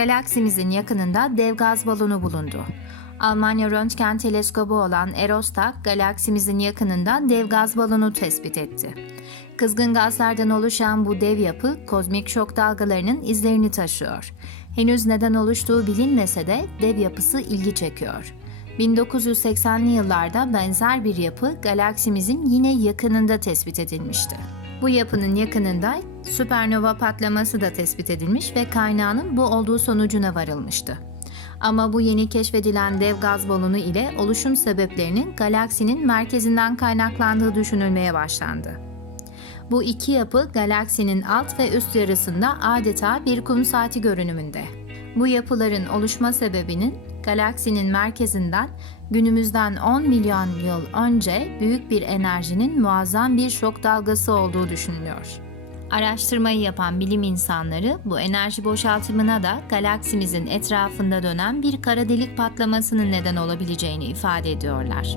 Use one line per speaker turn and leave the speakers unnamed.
Galaksimizin yakınında dev gaz balonu bulundu. Almanya röntgen teleskobu olan Eurostat, galaksimizin yakınında dev gaz balonu tespit etti. Kızgın gazlardan oluşan bu dev yapı kozmik şok dalgalarının izlerini taşıyor. Henüz neden oluştuğu bilinmese de dev yapısı ilgi çekiyor. 1980'li yıllarda benzer bir yapı galaksimizin yine yakınında tespit edilmişti. Bu yapının yakınında süpernova patlaması da tespit edilmiş ve kaynağının bu olduğu sonucuna varılmıştı. Ama bu yeni keşfedilen dev gaz balonu ile oluşum sebeplerinin galaksinin merkezinden kaynaklandığı düşünülmeye başlandı. Bu iki yapı galaksinin alt ve üst yarısında adeta bir kum saati görünümünde. Bu yapıların oluşma sebebinin galaksinin merkezinden günümüzden 10 milyon yıl önce büyük bir enerjinin muazzam bir şok dalgası olduğu düşünülüyor. Araştırmayı yapan bilim insanları bu enerji boşaltımına da galaksimizin etrafında dönen bir kara delik patlamasının neden olabileceğini ifade ediyorlar.